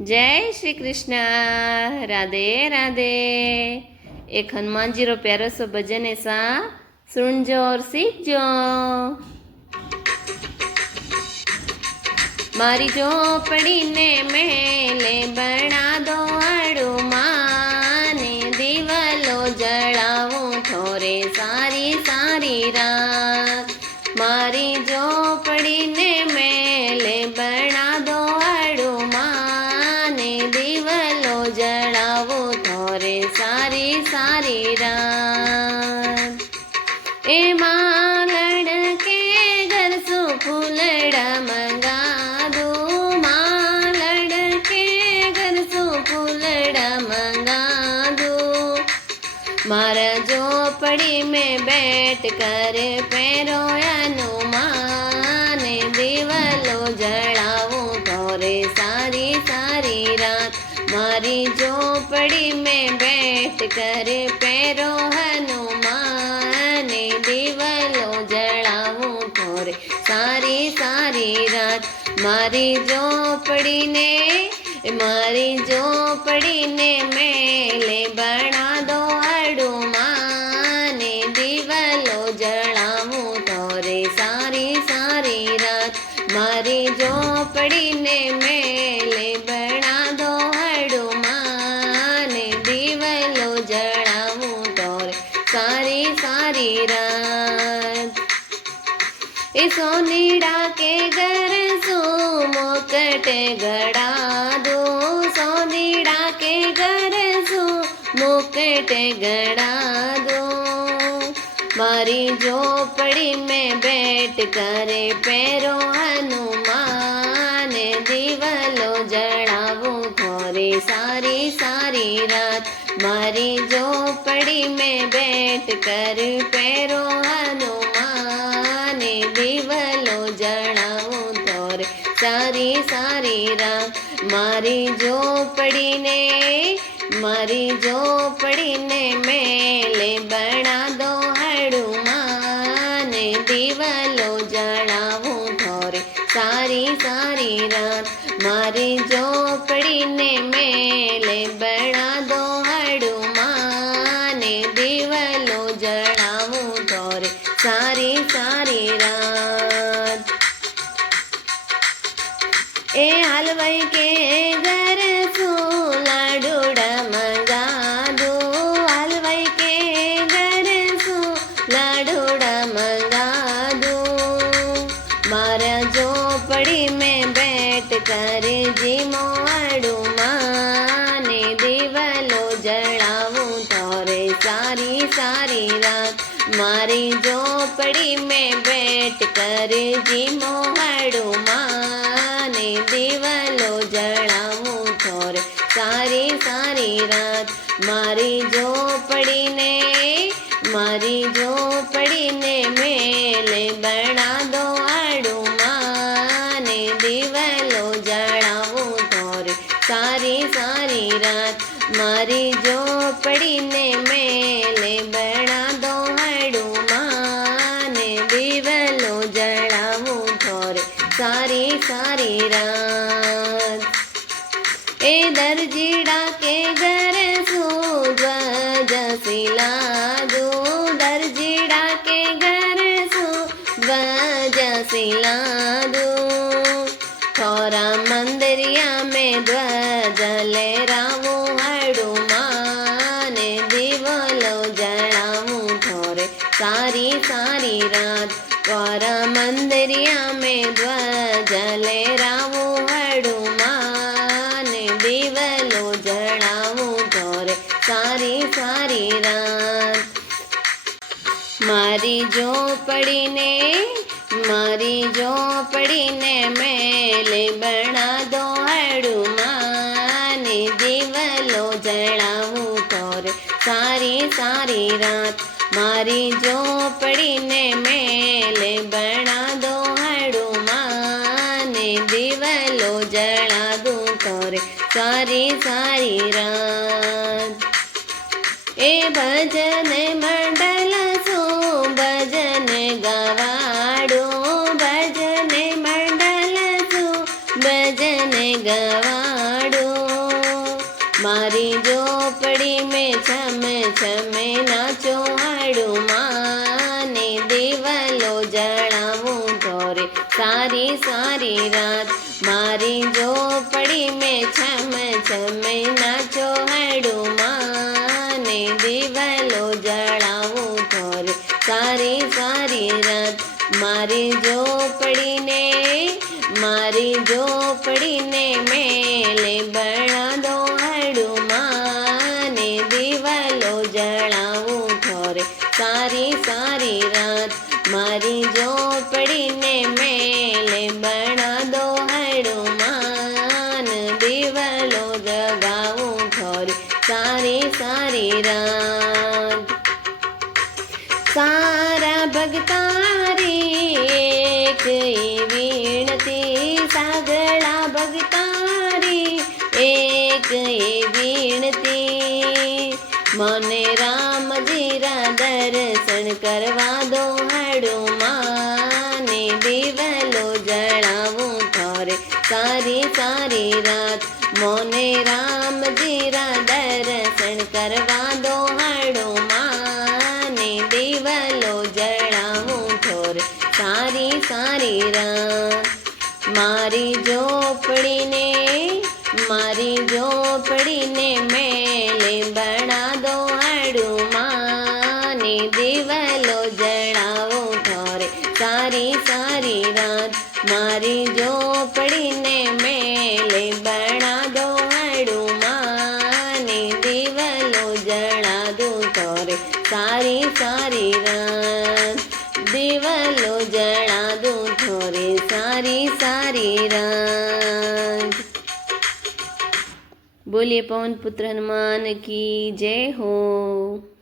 जय श्री कृष्ण। राधे राधे। एक हनुमान जी रो प्यारो सो भजन ऐसा सुनजो और सीखजो। मारी झोपड़ी ने मेले बना दो हनुमान, दीवालो जलाऊं थोरे सारी सारी रात। मारी झोपड़ी ने मेले बना दो हनुमान, दीवालो जलाऊं थोरे सारी सारी रात। ए मालड़ के घर सु फूलड़ा मंगा दो, मालड़ के घर सु फूलड़ा मंगा दो। मारा झोपड़ी में बैठ कर पैरो हनुमान, दीवालो जलाऊं थोरे सारी सारी रात। मारी झोपड़ी में बैठ कर पैरो हनुमान, दीवालो जलाऊं थोरे सारी सारी रात। मारी झोपड़ी ने मेले बना दो हनुमान, दीवालो जलाऊं थोरे सारी सारी रात। मारी झोपड़ी ने मेले बना दो हनुमान, दीवालो जलाऊं थोरे सारी सारी रात। ए सोनीड़ा के घर सो मुकट गड़ा दो, सोनीड़ा के घर सो मुकट गड़ा दो। मारी झोपड़ी में बैठ कर पैरो हनुमान, दीवालो जलाऊं थोरे सारी सारी रात। मारी झोपड़ी में बैठ कर पैरो हनुमान, दीवालो जलाऊं थोरे सारी सारी रात। मारी झोपड़ी ने मेले बना दो हनुमान, दीवालो जलाऊं थोरे सारी सारी रात। मारी झोपड़ी ने मेले बना दो हनुमान, दीवालो जलाऊं थोरे सारी सारी रात। ए हलवाई के घर सो लाडूड़ा मंगा दो, हलवाई के घर सो लाडूड़ा मंगा दो। मारा झोपड़ी में बैठ कर जीमो हनुमान, दीवालो जलाऊं थोरे सारी सारी रात। मारी झोपड़ी में बैठ कर जीमो हनुमान, दीवालो जलाऊं थोरे सारी सारी रात। मारी झोपड़ी ने मेले बना दो हनुमान, दीवालो जलाऊं थोरे सारी सारी रात। मारी झोपड़ी ने मेले बना दो हनुमान, दीवालो जलाऊं थोरे सारी सारी रात। ए दर्जीड़ा के घर सो ध्वज सिला दो, दर्जीड़ा के घर सो ध्वज सिला दो। थोरा मंदिरिया में ध्वज लहराऊं हनुमान, दीवालो जलाऊं थोरे सारी सारी रात। थोरा मंदिरिया में ध्वज लहराऊं हनुमान, दीवालो जलाऊं थोरे सारी सारी रात। मारी झोपड़ी ने मेले बना दो हनुमान, दीवालो जलाऊं थोरे सारी सारी रात। मारी झोपड़ी ने मेले बना दो हनुमान, दीवालो जला दूं थोरे सारी सारी रात। ए भजन मंडल सो भजन गवाड़ो, भजन मंडल सो भजन તને ગવાડું મારી ઝોપડી મેં છમે છમે નાચો હાડું માને દીવલો જળાવું ઢોરે સારી સારી રાત મારી ઝોપડી મેં છમે છમે નાચો હાડું માને દીવલો જળાવું ઢોરે સારી સારી રાત મારી ઝોપડીને મેલે બણા દો હાડું માને દીવલો જળાવું ઢોરે સારી સારી રાત મારી ઝોપડીને મેલે બણા દો હાડું માન દીવલો જગાવું ઢોરે સારી સારી રાત સારા ભગતારી એક એવી વિણતી સાગળા ભગતારી એક એવી વિણતી મને રામજીરા દર્શન કરવા દો હાડું માને દીવલો જળાવું ઢોરે સારી સારી રાત મને રામજીરા દર્શન કરવા દો હાડું માને દીવલો જળાવું ઢોરે સારી સારી રાત મારી ઝોપડીને મેલે બણા દો હાડું માને દીવલો જળાવો ઢોરે સારી સારી રાત મારી ઝોપડીને મેલે બણા દો હાડું માને દીવલો જળાદું ઢોરે સારી સારી રાત દીવલો જળાદું ઢોરે સારી સારી રાત बोलिए पवन पुत्र हनुमान की जय हो।